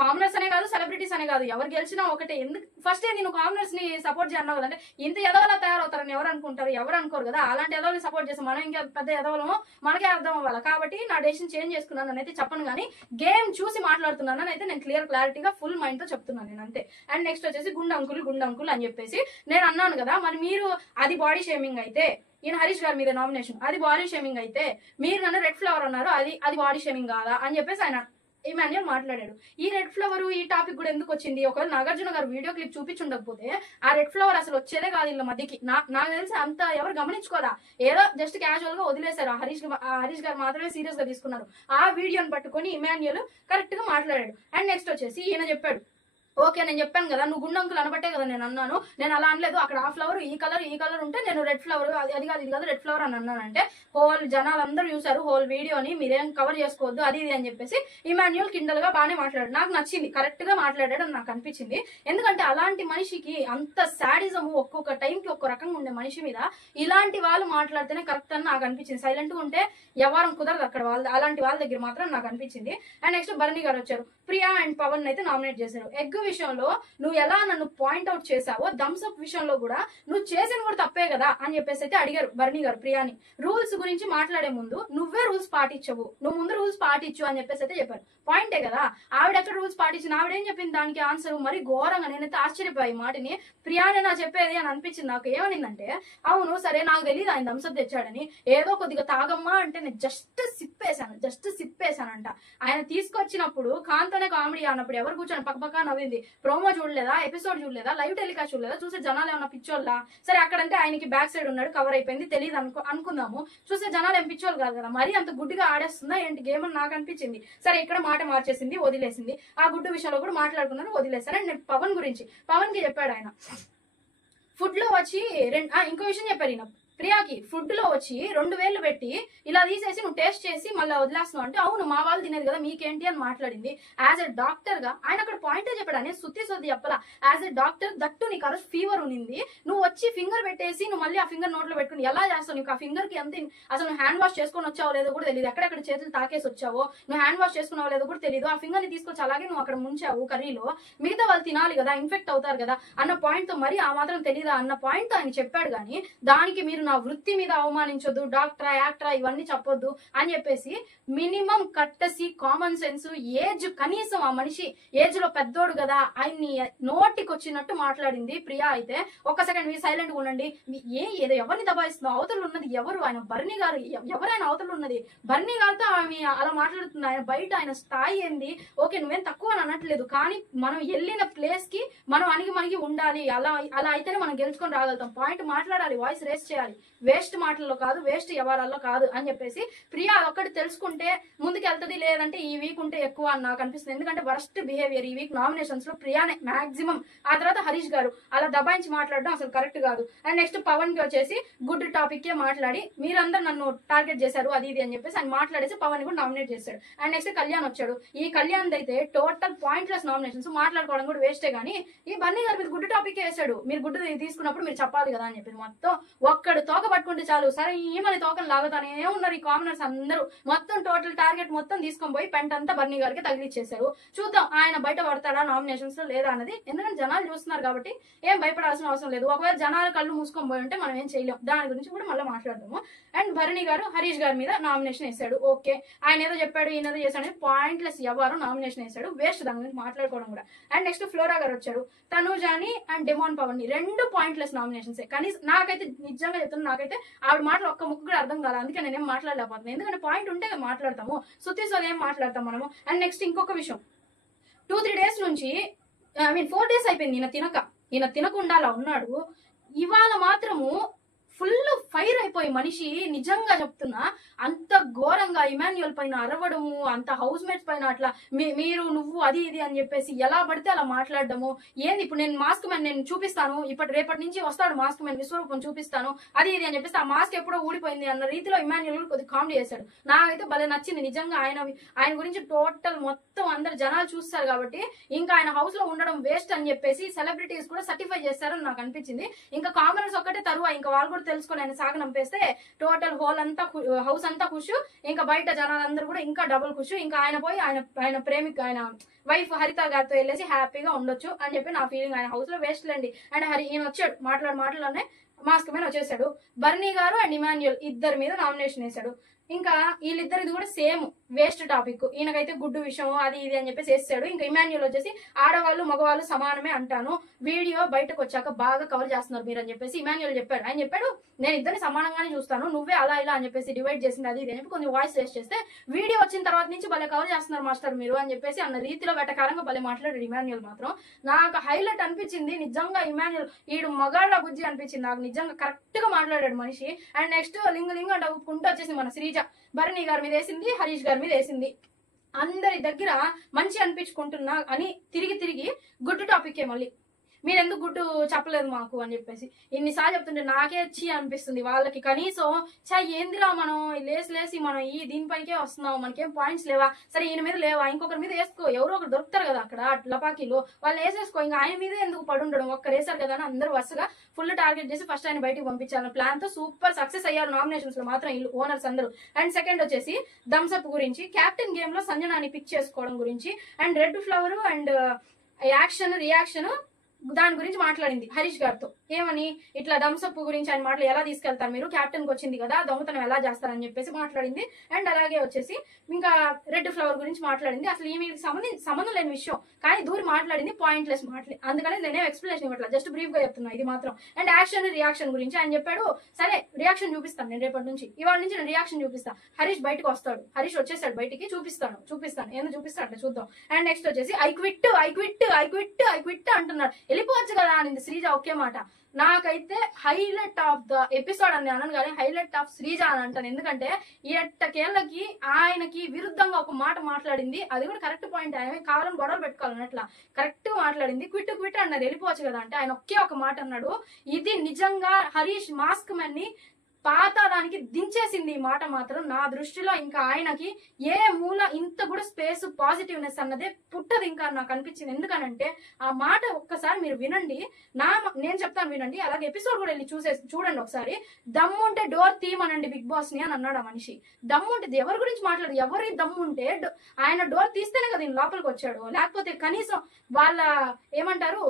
కామనర్స్ అనే కాదు, సెలబ్రిటీస్ అనే కాదు, ఎవరు గెలిచినా ఒకటే. ఎందుకు ఫస్ట్ నేను కామనర్స్ ని సపోర్ట్ చేయన్నావు కదంటే, ఇంత ఎదవలా తయారవుతారని ఎవరు అనుకుంటారు? ఎవరు అనుకోరు కదా. అలాంటి ఎదవల్ని సపోర్ట్ చేసి మనం ఇంకా పెద్ద ఎదవలమో మనకే అర్థం అవ్వాలి. కాబట్టి నా డెసిషన్ చేంజ్ చేసుకున్నాను అయితే చెప్పను, కానీ గేమ్ చూసి మాట్లాడుతున్నాను అయితే నేను క్లారిటీగా ఫుల్ మైండ్ తో చెప్తున్నాను నేను అంతే. అండ్ నెక్స్ట్ వచ్చేసి గుండు అంకుల్ అని చెప్పేసి నేను అన్నాను కదా. మరి మీరు అది బాడీ షేమింగ్ అయితే, ఈయన హరీష్ గారి మీద నామినేషన్ అది బాడీ షేమింగ్ అయితే, మీరు నన్ను రెడ్ ఫ్లవర్ అన్నారు, అది బాడీ షేమింగ్ కాదా అని చెప్పేసి ఆయన ఇమాన్యుల్ మాట్లాడాడు. ఈ రెడ్ ఫ్లవర్ ఈ టాపిక్ కూడా ఎందుకు వచ్చింది? ఒకవేళ నాగార్జున గారు వీడియో క్లిప్ చూపించుండకపోతే ఆ రెడ్ ఫ్లవర్ అసలు వచ్చేదే కాదు వీళ్ళ మధ్యకి. నాకు తెలిసి అంత ఎవరు గమనించుకోదా, ఏదో జస్ట్ క్యాజువల్ గా వదిలేశారు. హరీష్ గారు మాత్రమే సీరియస్ గా తీసుకున్నారు. ఆ వీడియోని పట్టుకొని ఇమాన్యుల్ కరెక్ట్ గా మాట్లాడాడు. అండ్ నెక్స్ట్ వచ్చేసి ఈయన చెప్పాడు, ఓకే నేను చెప్పాను కదా నువ్వు గుండు అంకుల్ అనబట్టే కదా నేను అన్నాను, నేను అలా అనలేదు, అక్కడ ఆ ఫ్లవర్ ఈ కలర్ ఉంటే నేను రెడ్ ఫ్లవర్ అది కాదు రెడ్ ఫ్లవర్ అని అన్నానంటే హోల్ జనాలందరూ చూసారు హోల్ వీడియోని, మీరేం కవర్ చేసుకోవద్దు అది ఇది అని చెప్పేసి ఇమాన్యుల్ కిండల్ గా బాగానే మాట్లాడాడు. నాకు నచ్చింది, కరెక్ట్ గా మాట్లాడాడు అని నాకు అనిపించింది. ఎందుకంటే అలాంటి మనిషికి అంత శాడిజం ఒక్కొక్క టైంకి ఒక్కొక్క రకంగా ఉండే మనిషి మీద ఇలాంటి వాళ్ళు మాట్లాడితేనే కరెక్ట్ అని నాకు అనిపించింది. సైలెంట్ గా ఉంటే ఎవరం కుదరదు అక్కడ, అలాంటి వాళ్ళ దగ్గర మాత్రం నాకు అనిపించింది. అండ్ నెక్స్ట్ భరణి గారు వచ్చారు, ప్రియా అండ్ పవన్ అయితే నామినేట్ చేశారు. ఎగ్ విషయంలో నువ్వు ఎలా నన్ను పాయింట్ అవుట్ చేసావో థమ్స్ అప్ విషయంలో కూడా నువ్వు చేసిన కూడా తప్పే కదా అని చెప్పేసి అయితే అడిగారు భరణి గారు ప్రియాని. రూల్స్ గురించి మాట్లాడే ముందు నువ్వే రూల్స్ పాటించవు, నువ్వు ముందు రూల్స్ పాటించు అని చెప్పేసి అయితే చెప్పారు. పాయింటే కదా, ఆవిడ ఎక్కడ రూల్స్ పాటించింది, ఆవిడేం చెప్పింది దానికి ఆన్సర్ మరి ఘోరంగా. నేనైతే ఆశ్చర్యపోయి మాటని ప్రియానే నా చెప్పేది అని అనిపించింది. నాకు ఏమనిందంటే, అవును సరే నాకు తెలియదు ఆయన థమ్స్ అప్ తెచ్చాడని, ఏదో కొద్దిగా తాగమ్మా అంటే నేను జస్ట్ సిప్పేశానంట. ఆయన తీసుకొచ్చినప్పుడు కాంతోనే కామెడీ అన్నప్పుడు ఎవరు కూర్చొని పక్కపక్క నవ్వింది. ప్రోమో చూడలేదా, ఎపిసోడ్ చూడలేదా, లైవ్ టెలికాస్ట్ చూడలేదా, చూసే జనాలు ఏమన్నా పిచ్చోళ్ళా? సరే అక్కడంటే ఆయనకి బ్యాక్ సైడ్ ఉన్నాడు, కవర్ అయిపోయింది, తెలియదు అనుకుందాము. చూసే జనాలు ఏం పిచ్చోళ్ళు కాదు కదా, మరీ అంత గుడ్డిగా ఆడేస్తుందా ఏంటి గేమ్ అని నాకు అనిపించింది. సరే ఇక్కడ మాట మార్చేసింది, వదిలేసింది. ఆ గుడ్డు విషయంలో కూడా మాట్లాడుకున్నారు, వదిలేశారు. అండ్ నేను పవన్ గురించి, పవన్ కి చెప్పాడు ఆయన ఫుడ్ లో వచ్చి ఇంకో విషయం చెప్పారు ఈయన ప్రియాకి, ఫుడ్ లో వచ్చి 2000 పెట్టి ఇలా తీసేసి నువ్వు టేస్ట్ చేసి మళ్ళీ వదిలేస్తున్నావు అంటే, అవును మా వాళ్ళు తినేది కదా మీకేంటి అని మాట్లాడింది. యాజ్ ఎ డాక్టర్ గా ఆయన అక్కడ పాయింటే చెప్పాడు, అని సుత్తి చెప్పలా. యాజ్ ఎ డాక్టర్ దట్టు నీకు అరెస్ట్ ఫీవర్ ఉన్నింది, నువ్వు వచ్చి ఫింగర్ పెట్టేసి నువ్వు మళ్ళీ ఆ ఫింగర్ నోట్లో పెట్టుకుని ఎలా చేస్తావు? నీకు ఆ ఫింగర్ కి ఎంత అసలు నువ్వు హ్యాండ్ వాష్ చేసుకొని వచ్చావో లేదో కూడా తెలియదు, ఎక్కడెక్కడ చేతులు తాకేసి వచ్చావో, నువ్వు హ్యాండ్ వాష్ చేసుకున్నావో లేదో కూడా తెలియదు. ఆ ఫింగర్ ని తీసుకొచ్చి అలాగే నువ్వు అక్కడ ముంచావు కర్రీలో, మిగతా వాళ్ళు తినాలి కదా, ఇన్ఫెక్ట్ అవుతారు కదా అన్న పాయింట్ తో మరి ఆ మాత్రం తెలియదా అన్న పాయింట్ తో ఆయన చెప్పాడు. కానీ దానికి మీరు నా వృత్తి మీద అవమానించొద్దు, డాక్టరా యాక్టరా ఇవన్నీ చెప్పొద్దు అని చెప్పేసి మినిమం కట్టసి కామన్ సెన్స్ ఏజ్, కనీసం ఆ మనిషి ఏజ్ లో పెద్దోడు కదా ఆయన్ని నోటికి వచ్చినట్టు మాట్లాడింది ప్రియా. అయితే ఒక్క సెకండ్ మీరు సైలెంట్ గా ఉండండి, ఏదో ఎవరిని దబాయిస్తుందో, అవతలు ఉన్నది ఎవరు? ఆయన భరణి గారు, ఎవరైనా అవతలు ఉన్నది భరణి గారితో ఆమె అలా మాట్లాడుతుంది. ఆయన బయట ఆయన స్థాయి ఏంది, ఓకే నువ్వేం తక్కువ అని అనట్లేదు, కానీ మనం వెళ్ళిన ప్లేస్ కి మనం అణిగి ఉండాలి. అలా అయితేనే మనం గెలుచుకొని రాగలుగుతాం. పాయింట్ మాట్లాడాలి, వాయిస్ రేస్ చేయాలి, వేస్ట్ మాటల్లో కాదు, వేస్ట్ వ్యవహారాల్లో కాదు అని చెప్పేసి ప్రియా ఒక్కటి తెలుసుకుంటే ముందుకు వెళ్తుంది. లేదంటే ఈ వీక్ ఉంటే ఎక్కువ అని నాకు అనిపిస్తుంది. ఎందుకంటే వరస్ట్ బిహేవియర్ ఈ వీక్ నామినేషన్స్ లో ప్రియానే మాక్సిమం. ఆ తర్వాత హరీష్ గారు అలా దబాయించి మాట్లాడడం అసలు కరెక్ట్ కాదు. అండ్ నెక్స్ట్ పవన్ కి వచ్చేసి గుడ్ టాపిక్ కే మాట్లాడి మీరందరూ నన్ను టార్గెట్ చేశారు అది ఇది అని చెప్పేసి ఆయన మాట్లాడేసి పవన్ కూడా నామినేట్ చేశాడు. అండ్ నెక్స్ట్ కళ్యాణ్ వచ్చాడు. ఈ కళ్యాణ్ అయితే టోటల్ పాయింట్లెస్ నామినేషన్స్, మాట్లాడుకోవడం కూడా వేస్టే. కానీ ఈ బన్నీ గారు మీరు గుడ్ టాపిక్ వేసాడు, మీరు గుడ్ తీసుకున్నప్పుడు మీరు చెప్పాలి కదా అని చెప్పి మొత్తం ఒక్కడు తోక పట్టుకుంటే చాలు సరే ఏమని తోకలు లాగుతానే ఉన్నారు ఈ కామనర్స్ అందరూ. మొత్తం టోటల్ టార్గెట్ మొత్తం తీసుకొని పోయి పెంట అంతా బన్నీ గారికి తగిలిచ్చేశారు. చూద్దాం ఆయన బయట పడతాడా నామినేషన్స్ లో లేదా అన్నది. ఎందుకంటే జనాలు చూస్తున్నారు కాబట్టి ఏం భయపడాల్సిన అవసరం లేదు. ఒకవేళ జనాలు కళ్ళు మూసుకొని పోయి ఉంటే మనం ఏం చేయలేం. దాని గురించి కూడా మళ్ళీ మాట్లాడదాము. అండ్ భరణి గారు హరీష్ గారి మీద నామినేషన్ వేసాడు. ఓకే ఆయన ఏదో చెప్పాడు ఈయన ఏదో చేశాడు, పాయింట్లెస్ ఎవరు నామినేషన్ వేసాడు, వేస్ట్, దాని గురించి మాట్లాడుకోవడం కూడా. అండ్ నెక్స్ట్ ఫ్లోరా గారు వచ్చారు. తనూజాని అండ్ డెమాన్ పవన్ ని, 2 పాయింట్లెస్ నామినేషన్స్. కానీ నాకైతే నిజంగా చెప్తున్నా, నాకైతే ఆవిడ మాటలు ఒక్క ముక్కు కూడా అర్థం కాదు. అందుకే నేనేం మాట్లాడలేకపోతున్నాను. ఎందుకంటే పాయింట్ ఉంటే మాట్లాడతాము, సుత్తి ఏం మాట్లాడతాం మనము. అండ్ నెక్స్ట్ ఇంకొక విషయం, 2-3 days నుంచి 4 days అయిపోయింది ఈయన తినకుండా అలా ఉన్నాడు. ఇవాళ మాత్రము ఫుల్ ఫైర్ అయిపోయి మనిషి, నిజంగా చెప్తున్నా, అంత ఘోరంగా ఇమాన్యుయల్ పైన అరవడము, అంత హౌస్ మేట్స్ పైన అట్లా మీరు నువ్వు అది ఇది అని చెప్పేసి ఎలా పడితే అలా మాట్లాడడము. ఏంది ఇప్పుడు నేను మాస్క్ మ్యాన్ నేను చూపిస్తాను, రేపటి నుంచి వస్తాడు మాస్క్ మ్యాన్ విశ్వరూపం చూపిస్తాను అది ఇది అని చెప్పేసి ఆ మాస్క్ ఎప్పుడో ఊడిపోయింది అన్న రీతిలో ఇమాన్యుయల్ కొద్దిగా కామెడీ చేశాడు. నాకైతే భలే నచ్చింది నిజంగా. ఆయన గురించి టోటల్ మొత్తం అందరు జనాలు చూస్తారు కాబట్టి ఇంకా ఆయన హౌస్ లో ఉండడం వేస్ట్ అని చెప్పేసి సెలబ్రిటీస్ కూడా సర్టిఫై చేస్తారని నాకు అనిపించింది. ఇంకా కామనర్స్ ఒక్కటే తరువా, ఇంకా వాళ్ళు కూడా తెలుసుకొని ఆయన సాగనంపేస్తే టోటల్ హౌస్ అంతా ఖుషు, ఇంకా బయట జనాలందరూ కూడా ఇంకా డబుల్ ఖుషు. ఇంకా ఆయన పోయి ఆయన ప్రేమిక ఆయన వైఫ్ హరిత గారితో వెళ్ళేసి హ్యాపీగా ఉండొచ్చు అని చెప్పి నా ఫీలింగ్. ఆయన హౌస్ లో వేస్ట్ లేండి. అండ్ ఈయన వచ్చాడు మాటలోనే మాస్క్ మీద వచ్చేసాడు. బర్నీ గారు అండ్ ఇమాన్యుయల్ ఇద్దరి మీద నామినేషన్ వేశాడు. ఇంకా వీళ్ళిద్దరిది కూడా సేమ్ వేస్ట్ టాపిక్. ఈయనకైతే గుడ్డు విషయం అది ఇది అని చెప్పేసి వేస్తాడు. ఇంకా ఇమాన్యుయల్ వచ్చేసి ఆడవాళ్ళు మగవాళ్ళు సమానమే అంటాను, వీడియో బయటకు వచ్చాక బాగా కవర్ చేస్తున్నారు మీరు అని చెప్పేసి ఇమాన్యుయల్ చెప్పాడు. ఆయన చెప్పాడు నేను ఇద్దరిని సమానంగానే చూస్తాను, నువ్వే అలా ఇలా అని చెప్పేసి డివైడ్ చేసింది అది ఇది అని చెప్పి కొంచెం వాయిస్ రేస్ చేస్తే, వీడియో వచ్చిన తర్వాత నుంచి భలే కవర్ చేస్తున్నారు మాస్టర్ మీరు అని చెప్పేసి అన్న రీతిలో వెటకారంగా భలే మాట్లాడాడు ఇమాన్యుయల్. మాత్రం నాకు హైలైట్ అనిపించింది నిజంగా ఇమాన్యుయల్, ఈడు మగాళ్ళ బుజ్జి అనిపించింది నాకు నిజంగా. కరెక్ట్ గా మాట్లాడాడు మనిషి. అండ్ నెక్స్ట్ లింగు అంటే ఒప్పుకుంటూ వచ్చేసి మన శ్రీజ భరణి గారి మీద వేసింది, హరీష్ గారి మీద వేసింది. అందరి దగ్గర మంచి అనిపించుకుంటున్నా అని తిరిగి గుడ్డు టాపిక్ మళ్ళీ మీరెందుకు గుడ్డు చెప్పలేదు మాకు అని చెప్పేసి ఇన్నిసార్లు చెప్తుంటే నాకే వచ్చి అనిపిస్తుంది వాళ్ళకి. కనీసం ఏందిరా మనం లేసి మనం దీనిపైకే వస్తున్నాం, మనకేం పాయింట్స్ లేవా, సరే ఈయన మీద లేవా, ఇంకొకరి మీద వేసుకో, ఎవరో ఒకరు దొరుకుతారు కదా అక్కడ లపాకీలు, వాళ్ళు వేసేసుకో, ఇంకా ఆయన మీద ఎందుకు పడుండడం, ఒక్కరు వేసారు కదా అని అందరూ వరుసగా ఫుల్ టార్గెట్ చేసి ఫస్ట్ ఆయన బయటకు పంపించాలని ప్లాన్ తో సూపర్ సక్సెస్ అయ్యారు నామినేషన్స్ లో మాత్రం ఇల్లు ఓనర్స్ అందరూ. అండ్ సెకండ్ వచ్చేసి థమ్స్అప్ గురించి, క్యాప్టెన్ గేమ్ లో సంజనాని పిక్ చేసుకోవడం గురించి, and red flower and action reaction దాని గురించి మాట్లాడింది హరీష్ గారితో. ఏమని ఇట్లా థమ్స్అప్ గురించి ఆయన మాటలు ఎలా తీసుకెళ్తారు మీరు, క్యాప్టెన్ కి వచ్చింది కదా దొంగతనం ఎలా చేస్తారని చెప్పేసి మాట్లాడింది. అండ్ అలాగే వచ్చేసి ఇంకా రెడ్ ఫ్లవర్ గురించి మాట్లాడింది. అసలు ఈమె సంబంధం లేని విషయం కానీ దూరి మాట్లాడింది, పాయింట్లెస్ మాటలే. అందుకని నేనే ఎక్స్ప్లెనేషన్ ఇవ్వట్లేదు, జస్ట్ బ్రీఫ్ గా చెప్తున్నా ఇది మాత్రం. అండ్ యాక్షన్ రియాక్షన్ గురించి ఆయన చెప్పాడు, సరే రియాక్షన్ చూపిస్తాను నేను రేపటి నుంచి, ఇవాళ నుంచి నేను రియాక్షన్ చూపిస్తాను. హరీష్ బయటకు వస్తాడు, హరీష్ వచ్చేసాడు బయటికి, చూపిస్తాను ఎందుకు చూపిస్తాడు అంటే చూద్దాం. అండ్ నెక్స్ట్ వచ్చేసి ఐ క్విట్ అంటున్నాడు, వెళ్ళిపోవచ్చు కదా అని శ్రీజ ఒకే మాట. నాకైతే హైలైట్ ఆఫ్ ద ఎపిసోడ్ అని అనను కానీ హైలైట్ ఆఫ్ శ్రీజ అని అంటాను. ఎందుకంటే 8 ఆయనకి విరుద్ధంగా ఒక మాట మాట్లాడింది, అది కూడా కరెక్ట్ పాయింట్. ఆయన కావాలని గొడవలు పెట్టుకోవాలన్నట్లా కరెక్ట్ మాట్లాడింది. క్విట్ అన్నారు, వెళ్ళిపోవచ్చు కదా అంటే ఆయన ఒకే ఒక మాట అన్నాడు. ఇది నిజంగా హరీష్ మాస్క్ మ్యాన్ ని పాతాళానికి దించేసింది ఈ మాట మాత్రం నా దృష్టిలో. ఇంకా ఆయనకి ఏ మూల ఇంత కూడా స్పేస్ పాజిటివ్నెస్ అన్నదే పుట్టదు ఇంకా నాకు అనిపించింది. ఎందుకనంటే ఆ మాట ఒక్కసారి మీరు వినండి, నేను చెప్తాను వినండి, అలాగే ఎపిసోడ్ కూడా వెళ్ళి చూడండి ఒకసారి. దమ్ముంటే డోర్ తీయమనండి బిగ్ బాస్ ని అని అన్నాడు ఆ మనిషి. దమ్ముంటే ఎవరి గురించి మాట్లాడు, ఎవరి దమ్ముంటే ఆయన డోర్ తీస్తేనే కదా ఈయన లోపలికి వచ్చాడు, లేకపోతే కనీసం వాళ్ళ ఏమంటారు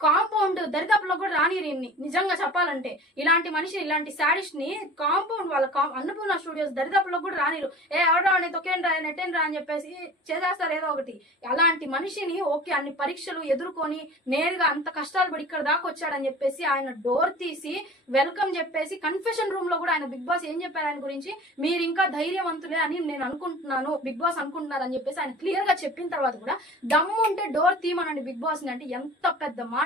కాంపౌండ్ దరిదాపులో కూడా రానిరిన్ని. నిజంగా చెప్పాలంటే ఇలాంటి మనిషి, ఇలాంటి శాడిస్ట్ ని కాంపౌండ్ వాళ్ళ అన్నపూర్ణ స్టూడియోస్ దరిదాపులో కూడా రానిరు. ఎవరా తొక్కేండ్రా నెట్టేండ్రా అని చెప్పేసి చేసేస్తారు ఏదో ఒకటి. అలాంటి మనిషిని ఓకే అన్ని పరీక్షలు ఎదుర్కొని నేరుగా అంత కష్టాలు పడి ఇక్కడ దాకా వచ్చాడని చెప్పేసి ఆయన డోర్ తీసి వెల్కమ్ చెప్పేసి కన్ఫెషన్ రూమ్ లో కూడా ఆయన బిగ్ బాస్ ఏం చెప్పారు ఆయన గురించి, మీరు ఇంకా ధైర్యవంతులే అని నేను అనుకుంటున్నాను, బిగ్ బాస్ అనుకుంటున్నారు అని చెప్పేసి ఆయన క్లియర్ గా చెప్పిన తర్వాత కూడా దమ్ము ఉంటే డోర్ తీయమనండి బిగ్ బాస్ ని అంటే ఎంత పెద్ద మాట.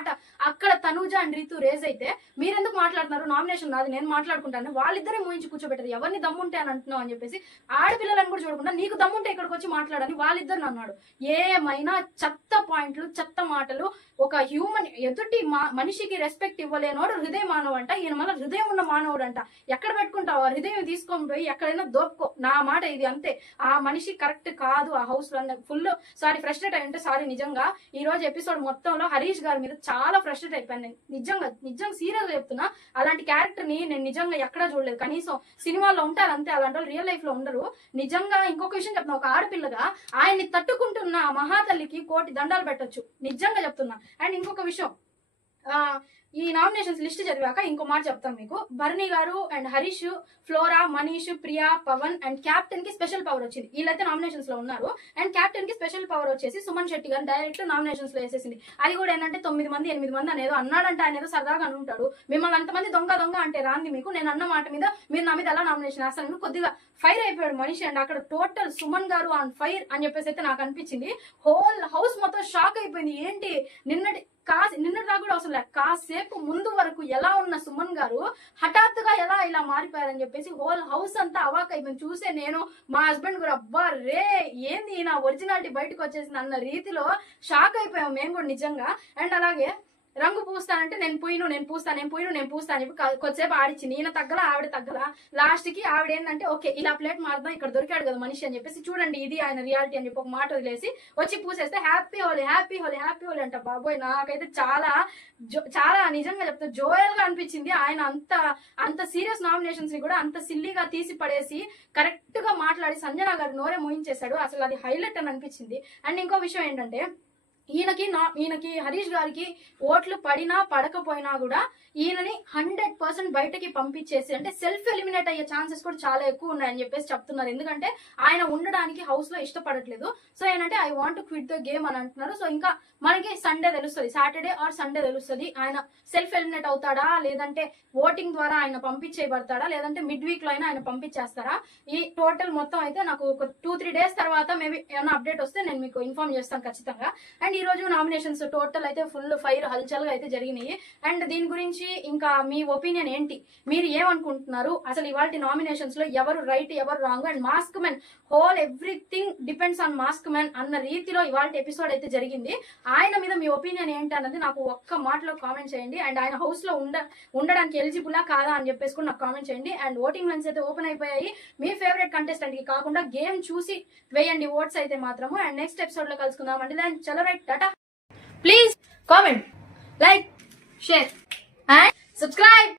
అక్కడ తనూజ అండ్ రీతు రేజ్ అయితే మీరెందుకు మాట్లాడుతున్నారు, నామినేషన్ నాది నేను మాట్లాడుకుంటాను, వాళ్ళిద్దరే మూయించి కూర్చోబెట్టదు, ఎవరిని దమ్ముంటే అని అంటున్నావు అని చెప్పేసి ఆడపిల్లలను కూడా చూడకుండా నీకు దమ్ముంటే ఇక్కడికి వచ్చి మాట్లాడని వాళ్ళిద్దరు అన్నాడు. ఏమైనా చెత్త పాయింట్లు, చెత్త మాటలు. ఒక హ్యూమన్ ఎదుటి మనిషికి రెస్పెక్ట్ ఇవ్వలేనోడు హృదయ మానవుడు అంట, ఈయన మళ్ళీ హృదయం ఉన్న మానవుడు అంట. ఎక్కడ పెట్టుకుంటావు హృదయం తీసుకొని పోయి ఎక్కడైనా దోపుకో, నా మాట ఇది అంతే. ఆ మనిషి కరెక్ట్ కాదు ఆ హౌస్ లో. ఫుల్ ఫ్రస్ట్రేట్ అయి ఉంటే సారీ. నిజంగా ఈ రోజు ఎపిసోడ్ మొత్తంలో హరీష్ గారి మీద చాలా ఫ్రస్ట్రేట్ అయిపోయాను నేను. నిజంగా సీరియస్ గా చెప్తున్నా, అలాంటి క్యారెక్టర్ ని నేను నిజంగా ఎక్కడా చూడలేదు. కనీసం సినిమాల్లో ఉంటారు అంతే, అలాంటి వాళ్ళు రియల్ లైఫ్ లో ఉండరు. నిజంగా ఇంకొక విషయం చెప్తున్నా, ఒక ఆడపిల్లగా ఆయన్ని తట్టుకుంటున్న మహాతల్లికి 1,000,000 దండాలు పెట్టొచ్చు, నిజంగా చెప్తున్నా. అండ్ ఇంకొక విషయం, ఈ నామినేషన్స్ లిస్ట్ చదివాక ఇంకో మాట చెప్తాను మీకు. Bharani garu and Harish, Flora, Manish, Priya, Pawan and captain కి స్పెషల్ పవర్ వచ్చింది. వీళ్ళైతే నామినేషన్స్ లో ఉన్నారు. అండ్ క్యాప్టెన్ కి స్పెషల్ పవర్ వచ్చేసి సుమన్ శెట్టి గారు డైరెక్ట్ నామినేషన్స్ లో వేసేసింది. అది కూడా ఏంటంటే 9 మంది 8 మంది అనేదో అన్నాడంటే ఆయన ఏదో సరదాగా అనుంటాడు. మిమ్మల్ని అంతమంది దొంగ దొంగ అంటే రాంది మీకు. నేను అన్న మాట మీద మీరు నా మీద ఎలా నామినేషన్ వేస్తాను. కొద్దిగా ఫైర్ అయిపోయాడు మనిషి. అండ్ అక్కడ టోటల్ సుమన్ గారు ఆన్ ఫైర్ అని చెప్పేసి అయితే నాకు అనిపించింది. హోల్ హౌస్ మొత్తం షాక్ అయిపోయింది. ఏంటి నిన్నటి దాకా కూడా అవసరం లేదు, కాసేపు ముందు వరకు ఎలా ఉన్న సుమన్ గారు హఠాత్తుగా ఎలా ఇలా మారిపోయారని చెప్పేసి హోల్ హౌస్ అంతా అవాక్ అయిపోయింది. చూసే నేను మా హస్బెండ్ కూడా అబ్బా రే ఏంది నా ఒరిజినాలిటీ బయటకు వచ్చేసింది అన్న రీతిలో షాక్ అయిపోయాం మేము కూడా నిజంగా. అండ్ అలాగే రంగు పూస్తానంటే నేను పూస్తా అని చెప్పి కొద్దిసేపు ఆడిచ్చింది. ఈయన తగ్గల ఆవిడ తగ్గల. లాస్ట్ కి ఆవిడ ఏంటంటే ఓకే ఇలా ప్లేట్ మారుదాం, ఇక్కడ దొరికాడు కదా మనిషి అని చెప్పేసి చూడండి ఇది ఆయన రియాలిటీ అని చెప్పి ఒక మాట వదిలేసి వచ్చి పూసేస్తే happy Holi happy Holi happy Holi అంట. బాబోయ్ నాకైతే చాలా నిజంగా చెప్తా జోయల్ గా అనిపించింది. ఆయన అంత సీరియస్ నామినేషన్స్ ని కూడా అంత సిల్లీగా తీసి పడేసి కరెక్ట్ గా మాట్లాడి సంజన గారు నోరే మోయించేశాడు. అసలు అది హైలైట్ అని అనిపించింది. అండ్ ఇంకో విషయం ఏంటంటే ఈయనకి హరీష్ గారికి ఓట్లు పడినా పడకపోయినా కూడా ఈయనని 100% బయటకి పంపించేసి అంటే సెల్ఫ్ ఎలిమినేట్ అయ్యే ఛాన్సెస్ కూడా చాలా ఎక్కువ ఉన్నాయని చెప్పేసి చెప్తున్నారు. ఎందుకంటే ఆయన ఉండడానికి హౌస్ లో ఇష్టపడట్లేదు. సో ఏంటంటే I want to quit the game అని అంటున్నారు. సో ఇంకా మనకి సండే తెలుస్తుంది, సాటర్డే ఆర్ సండే తెలుస్తుంది ఆయన సెల్ఫ్ ఎలిమినేట్ అవుతాడా, లేదంటే ఓటింగ్ ద్వారా ఆయన పంపించేయబడతాడా, లేదంటే మిడ్ వీక్ లో అయినా ఆయన పంపించేస్తారా. ఈ టోటల్ మొత్తం అయితే నాకు ఒక 2-3 డేస్ తర్వాత మేబీ ఏమైనా అప్డేట్ వస్తే నేను మీకు ఇన్ఫార్మ్ చేస్తాను ఖచ్చితంగా. అండ్ ఈ రోజు నామినేషన్స్ టోటల్ అయితే ఫుల్ ఫైర్ హల్చల్ గా అయితే జరిగినాయి. అండ్ దీని గురించి ఇంకా మీ ఒపీనియన్ ఏంటి, మీరు ఏమనుకుంటున్నారు, అసలు ఇవాళ నామినేషన్స్ లో ఎవరు రైట్ ఎవరు wrong. And mask men whole everything depends on mask men అన్న రీతిలో ఇవాళ ఎపిసోడ్ అయితే జరిగింది. ఆయన మీద మీ ఒపీనియన్ ఏంటి అన్నది నాకు ఒక్క మాటలో కామెంట్ చేయండి. అండ్ ఆయన హౌస్ లో ఉండడానికి ఎలిజిబులా కాదా అని చెప్పేసి కూడా నాకు కామెంట్ చేయండి. అండ్ ఓటింగ్ లైన్స్ అయితే ఓపెన్ అయిపోయాయి. మీ ఫేవరెట్ కంటెస్టెంట్ కి కాకుండా గేమ్ చూసి వేయండి ఓట్స్ అయితే మాత్రము. అండ్ నెక్స్ట్ ఎపిసోడ్ లో కలుసుకుందాం. అంటే చలో right Tata. Please comment, like, share and subscribe.